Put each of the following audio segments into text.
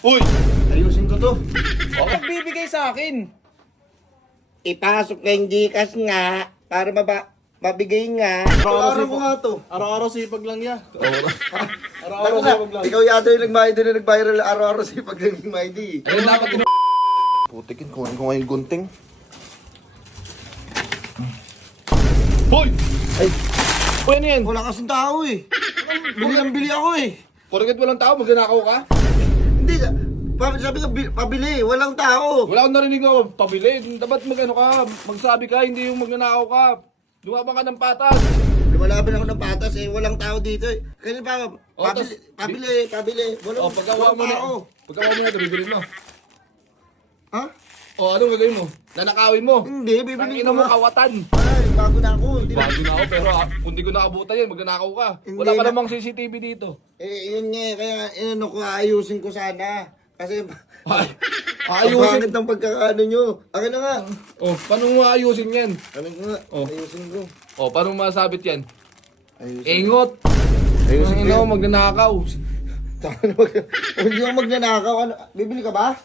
Uy! Ayusin ko to. Bakit bibigay sa akin? Ipasok na yung Gcash nga para mabigay nga. Araw-araw mo nga to. Araw-araw sipag lang ya. Araw-araw sipag lang. Ikaw yata yung nagbayad din na nag-viral araw-araw sipag lang yung ID. Ayun dapat Putikin, kuhain ko nga yung gunting. Hoy! Ay, Uy, ano yan? wala kasing tao eh. Bili ang bili ako eh. Porket walang tao, magnanakaw ka? Hindi, sabi ka, pabili, walang tao. Wala akong narinig ako, pabili. Dapat magano ka, magsabi ka, hindi yung magnanakaw ka. Lumabang ka ng patas. Lumalaban ako ng patas eh, walang tao dito eh. Kaya pa, pabili. Walang, Pagkawa mo na. Pagkawa mo na ito, bibilin mo. Ha? Anong gagawin mo? Nanakawin mo. Hindi, bibili Tangina ko mo, nga. kawatan. Ay, bago na ako. Hindi na. Bago na ako, pero kung di ko nakabutan yan, magnanakaw ka. Hindi Wala pa na. namang CCTV dito. Yun nga eh, kaya ko ayusin ko sana. Kasi, Ay, ayusin. ayusin. Ang ng pagkakaano nyo. Akin na nga. Paano mo ayusin yan? Akin nga, ayusin ko. Paano mo masabit yan? Ayusin. Ingot! Ayusin ko Ang ina mo, yan. magnanakaw. Hindi ako magnanakaw. Ano, bibili ka ba?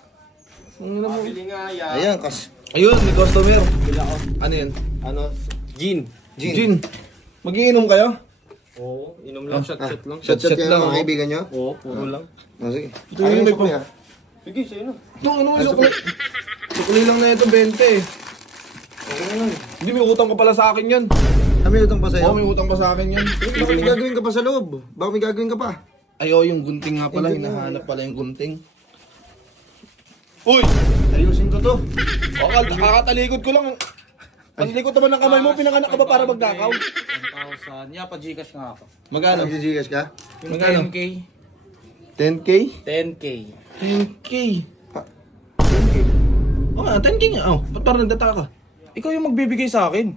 Ang ina mo. Bili nga ya. Ayan, kas. Ayun, may customer. Bili ako. Ano yan? Ano? Gin. Gin. Magiinom kayo? Oo, inom lang, shot lang. Shot Shot yan lang, mga oh. kaibigan nyo. Oo, puro lang. Sige. Ito yung may kuya. Sige, sa'yo na. Ito, ano, sukli. Sukli lang na ito, 20. Okay na lang. Hindi, may utang ka pala sa akin yan. May utang pa sa'yo? Oo, may utang pa sa akin yan. Baka may gagawin ka pa sa loob. Baka may gagawin ka pa. Ay, yung gunting nga pala. Hinahanap pala yung gunting. Uy! Ayusin ko to. Kakatalikod ko lang. Panlikod naman ng kamay mo, pinanganak ka ba para magnakaw? 1,000. Ya, pa-Gcash nga ako. Magkano? Nagsigigas ka? Yung Magkano? 10K. 10K? 10K. 10K. 10K nga. Ba't parang nagtataka ka? Ikaw yung magbibigay sa akin.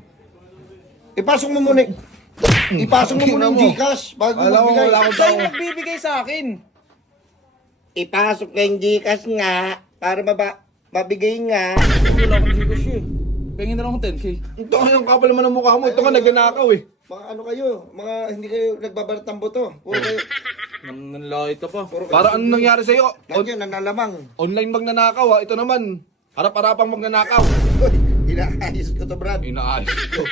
Ipasok mo muna. Ipasok mo muna yung Gcash bago Alam mo, magbigay. wala akong Ikaw tao. yung magbibigay sa akin. Ipasok na yung Gcash nga para mabigay nga. Wala akong Gcash eh. Pengin na lang akong 10K. Ito ka yung kapal naman ng mukha mo. Ito ka nagnanakaw eh. Mga ano kayo? Mga hindi kayo nagbabarat ng boto. Puro kayo. Nanlalait ka pa. Para ano nangyari sa'yo? Nandiyan, nanalamang. Online magnanakaw ha. Ito naman. Harap-harapang magnanakaw. Uy, inaayos ko to, Brad. Inaayos ko.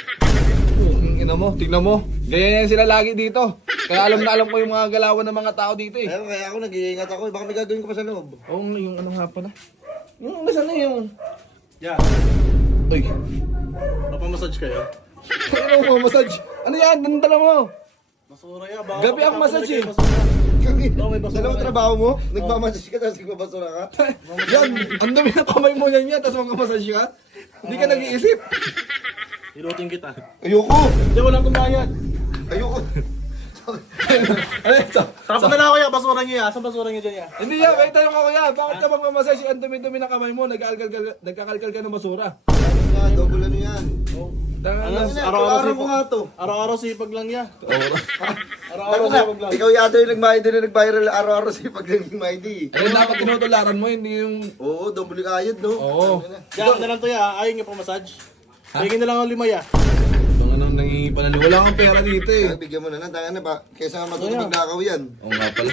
Ina mo, tignan mo. Ganyan sila lagi dito. Kaya alam na alam ko yung mga galawan ng mga tao dito eh. Kaya ako nag-iingat ako. Baka may gagawin ka pa sa loob. Oo, yung ano nga pala. Yung nasa na yung... Ya, Uy, napamassage kayo. ano mo massage? Ano yan? Dandala mo. Basura ya. Baka Gabi ang massage eh. Oo, may basura Dalawang kayo. trabaho mo? Nagmamassage ka tapos nagbabasura ka? Yan, ang dami ng kamay mo yan yan, tapos magkamassage ka. Hindi ka nag-iisip. Ilutin kita. Ayoko! Hindi, walang kumayad. Ayoko! Ano ito? Tapos na lang ako ya. Basura niyo ya. Saan basura niyo dyan ya? Hindi yan, may tanong ako yan. Bakit ka magmamassage? Ang dumi-dumi ng kamay mo, nagkakalkal ka ng basura. Double ano yan? Tanga Ano? na. Araw-araw mo nga to. Araw-araw sipag lang ya. Araw-araw Ano na? sipag lang. Ikaw yata yung nagbayad din na nag-viral araw-araw sipag lang yung ID. Ayun, dapat tinutularan mo, hindi yung... Oo, double kayod no? Oo. Ya, na lang to ya. Ayaw niyo pa massage. Pengin na lang ako 5 ya. Itong anong nangipanali. Wala kang pera dito eh. Kaya bigyan mo na lang, tanga na ba? Kaysa matulog magnakaw yan. Oo nga pala.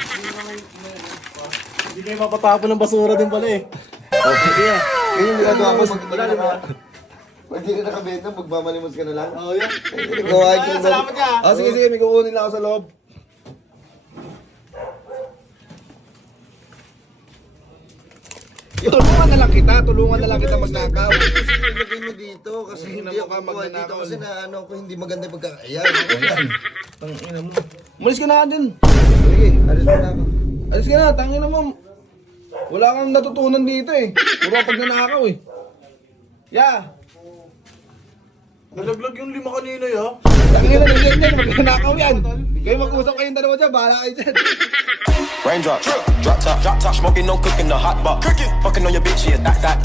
Hindi kayo mapatapon ng basura din pala eh. Sige ah. Ganyan yung ginagawa mo pag hindi ka nakabenta, magmamalimos ka na lang. Oo yan. Nagawa ko yung Salamat ya. Sige, sige, may kukunin lang ako sa loob. Tulungan na lang kita magnakaw. Ilagay mo dito kasi Ang ina hindi mo ka, ako kukuha dito magnanakaw. kasi na ano ko hindi maganda yung pagkakaya. Tangina mo. Umalis ka na nga dyan. Sige, alis mo na ako. Alis ka na, tangina mo. Wala kang natutunan dito eh. Puro pag nanakaw eh. Yeah. Nalaglag yung 5 kanina ya. Tangina na yan, magnanakaw yan. Kayo mag-usap kayong dalawa dyan, bahala kayo dyan. Raindrop, drop top, smoking, no cooking, the hot pot. Cooking, fucking on your bitch, yeah, that.